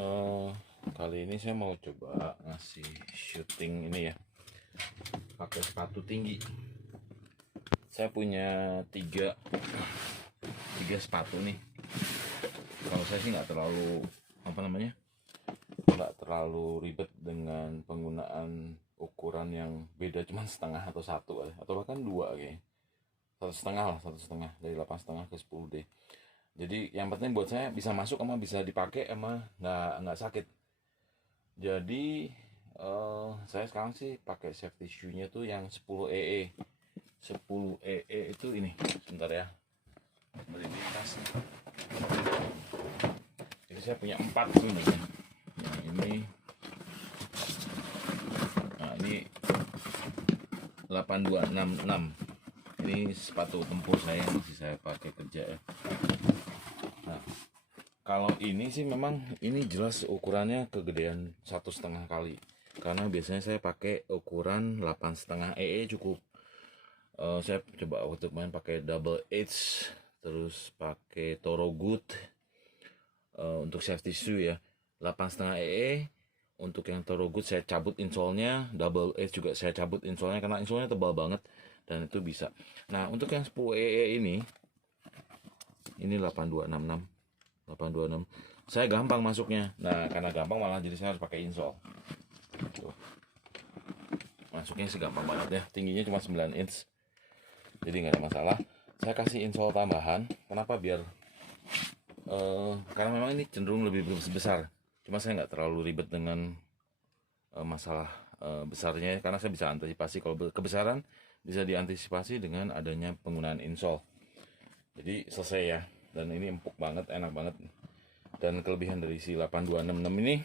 Eh, Kali ini saya mau coba ngasih syuting ini ya, pakai sepatu tinggi. Saya punya tiga sepatu nih. Kalau saya sih nggak terlalu nggak terlalu ribet dengan penggunaan ukuran yang beda, cuman setengah atau satu atau bahkan dua kayak satu setengah dari 8,5 ke 10D. Jadi yang penting buat saya bisa masuk sama bisa dipakai sama nggak sakit. Jadi saya sekarang sih pakai safety shoe-nya tuh yang 10 EE. 10 EE itu ini. Sebentar ya. Beli di tas nih. Jadi saya punya 4 sebenarnya. Nah, ini 8266. Ini sepatu tempur saya yang masih saya pakai kerja ya. Nah, kalau ini sih memang ini jelas ukurannya kegedean 1,5 kali, karena biasanya saya pakai ukuran 8,5 EE cukup. Saya coba waktu main pakai double H, terus pakai Toro Good untuk safety shoe ya, 8,5 EE. Untuk yang Toro Good saya cabut insole-nya, double H juga saya cabut insole-nya karena insole-nya tebal banget dan itu bisa. Nah, untuk yang 10 EE ini 8266. Saya gampang masuknya. Nah, karena gampang malah jadi saya harus pakai insole. Tuh. Masuknya sih gampang banget ya. Tingginya cuma 9 inch. Jadi nggak ada masalah. Saya kasih insole tambahan. Kenapa? Biar karena memang ini cenderung lebih besar. Cuma saya nggak terlalu ribet dengan masalah besarnya, karena saya bisa antisipasi. Kalau kebesaran bisa diantisipasi dengan adanya penggunaan insole. Jadi selesai ya. Dan ini empuk banget, enak banget. Dan kelebihan dari si 8266 ini,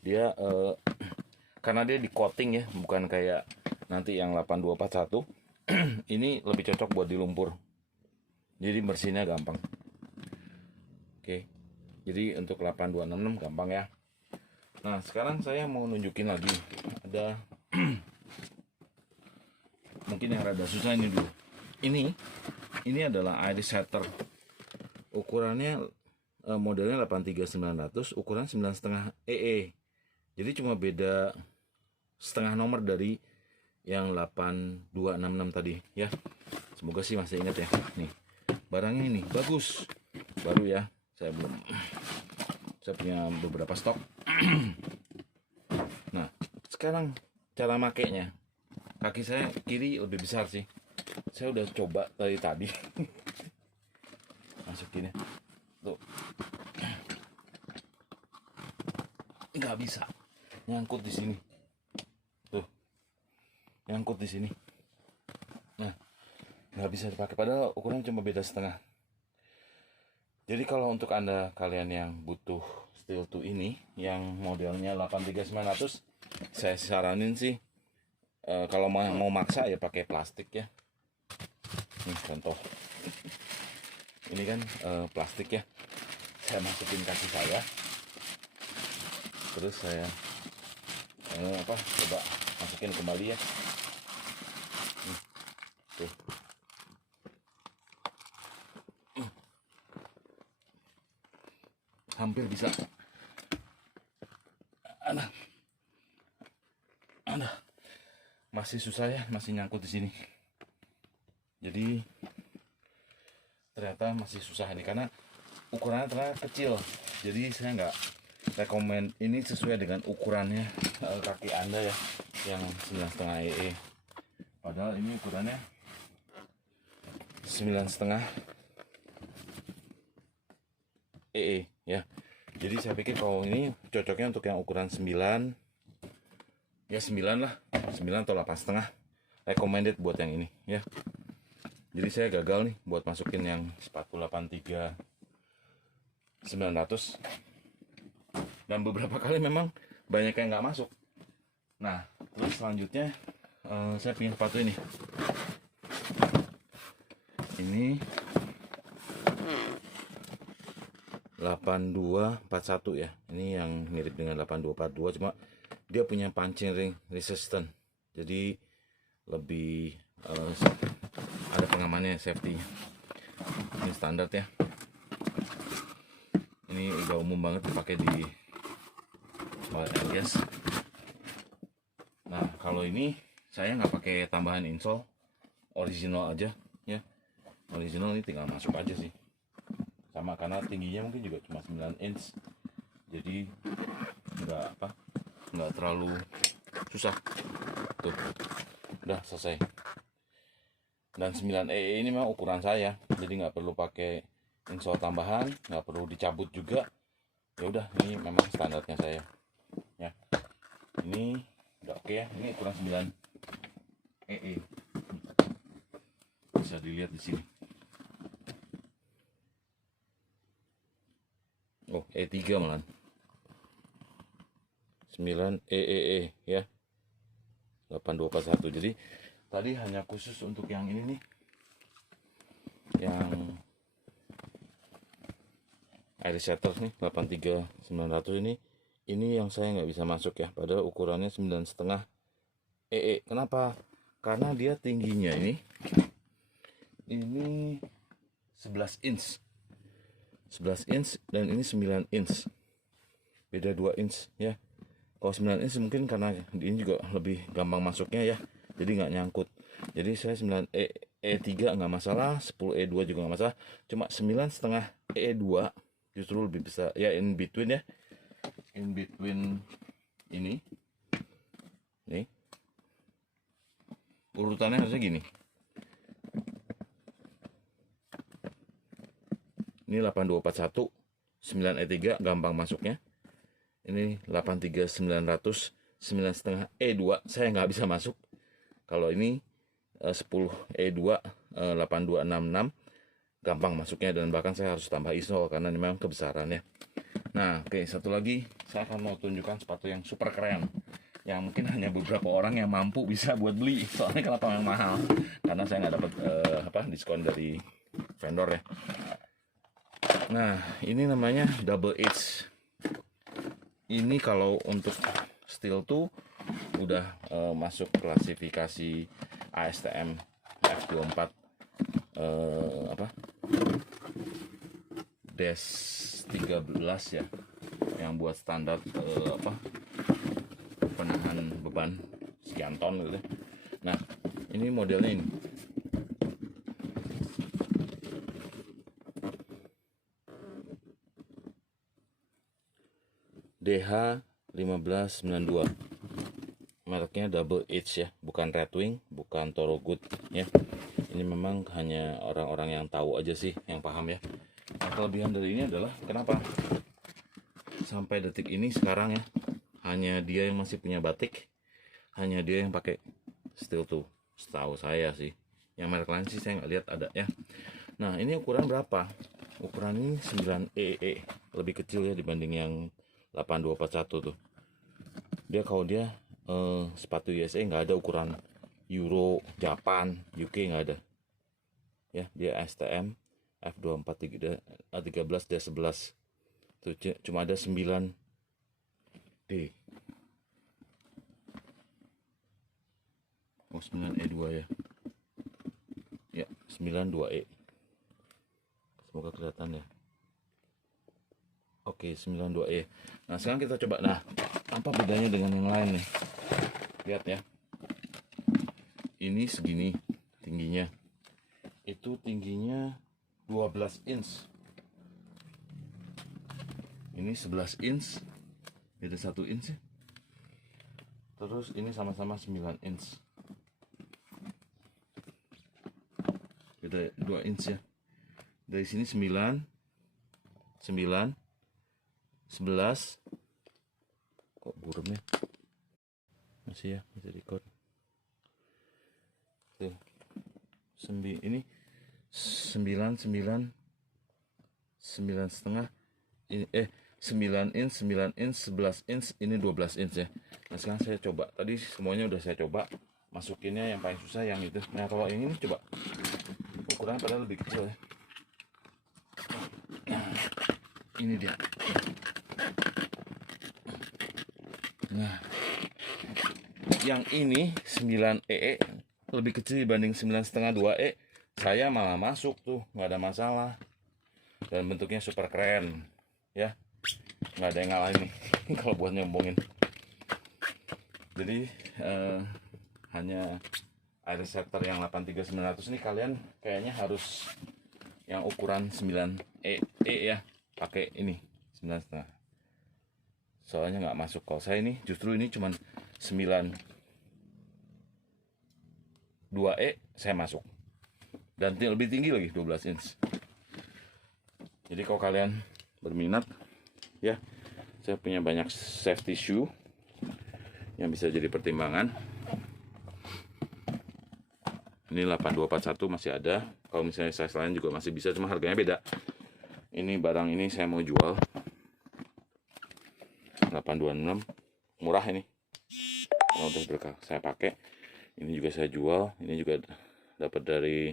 dia karena dia di coating ya, bukan kayak nanti yang 8241. Ini lebih cocok buat di lumpur, jadi bersihnya gampang. Oke, jadi untuk 8266 gampang ya. Nah, sekarang saya mau nunjukin lagi, ada mungkin yang rada susah ini dulu. Ini adalah iris setter. Ukurannya modelnya 83900, ukuran 9,5 EE. Jadi cuma beda setengah nomor dari yang 8266 tadi ya. Semoga sih masih ingat ya. Nih, barangnya ini bagus, baru ya. Saya punya beberapa stok. Nah, sekarang cara makainya. Kaki saya kiri lebih besar sih. Saya udah coba dari tadi. Masukin ya. Tuh. Nggak bisa. Nyangkut di sini. Tuh. Nyangkut di sini. Nah, nggak bisa dipakai, padahal ukuran cuma beda setengah. Jadi kalau untuk kalian yang butuh steel toe ini yang modelnya 83900, saya saranin sih kalau mau maksa ya pakai plastik ya. Nih contoh. Ini kan plastik ya. Saya masukin kaki saya. Terus saya coba masukin kembali ya. Tuh. Hampir bisa. Masih susah ya, masih nyangkut di sini. Jadi ternyata masih susah ini karena ukurannya ternyata kecil. Jadi saya nggak rekomend ini sesuai dengan ukurannya kaki Anda ya, yang 9,5 EE. Padahal ini ukurannya 9,5 EE ya. Jadi saya pikir kalau ini cocoknya untuk yang ukuran 9 ya, 9 lah, 9 atau 8,5 recommended buat yang ini ya. Jadi saya gagal nih buat masukin yang sepatu 83 900, dan beberapa kali memang banyak yang nggak masuk. Nah, terus selanjutnya saya punya sepatu ini 8241 ya. Ini yang mirip dengan 8242, cuma dia punya punching ring resistant, jadi lebih ada pengamannya, safety. Ini standar ya. Ini udah umum banget dipakai di oil and gas. Nah, kalau ini saya nggak pakai tambahan insole, original aja ya. Original ini tinggal masuk aja sih. Sama karena tingginya mungkin juga cuma 9 inch. Jadi nggak terlalu susah. Tuh. Udah selesai. Dan 9EE ini memang ukuran saya, jadi nggak perlu pakai insole tambahan, nggak perlu dicabut juga. Ya udah, ini memang standarnya saya ya. Ini udah oke ya. Ini ukuran 9EE, bisa dilihat di sini. Oh, E3 malah 9EE ya, 8241. Jadi tadi hanya khusus untuk yang ini nih, yang air setter nih 83900 ini yang saya nggak bisa masuk ya, padahal ukurannya 9,5 EE. Kenapa? Karena dia tingginya ini 11 inch 11 inch dan ini 9 inch, beda 2 inch ya. Kalau 9 inch mungkin karena ini juga lebih gampang masuknya ya, jadi nggak nyangkut. Jadi saya 9E3 nggak masalah, 10E2 juga nggak masalah, cuma 9,5 E2 justru lebih bisa ya, in between ya, in between ini nih urutannya harusnya gini. Ini 8241, 9E3 gampang masuknya. Ini 83900, 9,5 E2 saya nggak bisa masuk. Kalau ini 10E2 8266 gampang masuknya, dan bahkan saya harus tambah insole karena ini memang kebesarannya. Nah, oke, satu lagi saya akan mau tunjukkan sepatu yang super keren, yang mungkin hanya beberapa orang yang mampu bisa buat beli. Soalnya kenapa yang mahal? Karena saya nggak dapat diskon dari vendor ya. Nah, ini namanya double H. Ini kalau untuk steel tuh udah masuk klasifikasi ASTM F24 DES 13 ya, yang buat standar penahan beban sekian ton gitu. Nah, ini modelnya ini. DH1592, mereknya double H ya, bukan Redwing, bukan Thorogood ya. Ini memang hanya orang-orang yang tahu aja sih yang paham ya. Nah, kelebihan dari ini adalah kenapa sampai detik ini sekarang ya, hanya dia yang masih punya batik, hanya dia yang pakai steel tuh, setahu saya sih. Yang merek lain sih saya nggak lihat ada ya. Nah, ini ukuran berapa? Ukuran ini 9EE, lebih kecil ya dibanding yang 8241 tuh. Dia kalau dia sepatu USA nggak ada ukuran Euro, Japan, UK nggak ada ya. Dia STM F2413D11 tuh, cuma ada 9D. Oh, 9E2 ya. Ya, 92E. Semoga kelihatan ya. Oke, 92E. Nah, sekarang kita coba. Nah, apa bedanya dengan yang lain nih? Lihat ya. Ini segini tingginya. Itu tingginya 12 inch. Ini 11 inch. Beda 1 inch ya. Terus ini sama-sama 9 inch. Beda 2 inch ya. Dari sini 9 11. Kok buremnya masih ya, masih record tuh. Ini 9 setengah ini 9 inch 11 inch, ini 12 inch ya. Nah, sekarang saya coba, tadi semuanya udah saya coba masukinnya, yang paling susah yang itu. Nah, kalau yang ini coba ukurannya padahal lebih kecil ya. Nah, ini dia. Nah, yang ini 9EE lebih kecil dibanding 9,5 2E. Saya malah masuk tuh, nggak ada masalah. Dan bentuknya super keren. ya, nggak ada yang ngalahin nih kalau buat nyombongin. Jadi hanya air receptor yang 83900 ini kalian kayaknya harus yang ukuran 9E ya, pakai ini 9,5, soalnya nggak masuk. Kalau saya ini justru ini cuman 92E saya masuk, dan lebih tinggi lagi 12 inch. Jadi kalau kalian berminat ya, saya punya banyak safety shoe yang bisa jadi pertimbangan. Ini 8241 masih ada. Kalau misalnya size lain juga masih bisa, cuma harganya beda. Ini barang ini saya mau jual 826, murah ini. Kalau udah berkah saya pakai. Ini juga saya jual. Ini juga dapat dari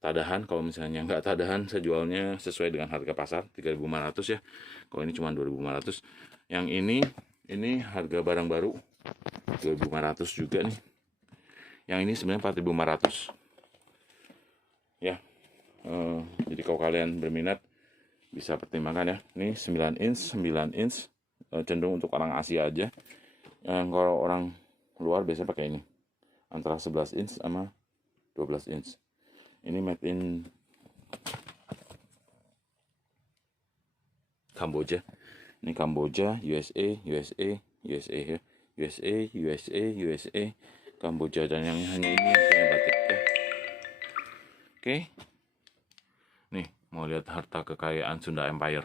Tadahan. Kalau misalnya nggak Tadahan, saya jualnya sesuai dengan harga pasar 3.500 ya. Kalau ini cuma 2.500. Yang ini harga barang baru 2.500 juga nih. Yang ini sebenarnya 4.500 ya. Jadi kalau kalian berminat bisa pertimbangkan ya. Ini 9 inch cenderung untuk orang Asia aja. Kalau orang luar biasanya pakai ini antara 11 inch sama 12 inch. Ini made in Kamboja. Ini Kamboja, USA ya. USA, Kamboja, dan yang hanya ini yang punya batik ya. Oke. Nih, mau lihat harta kekayaan Sunda Empire.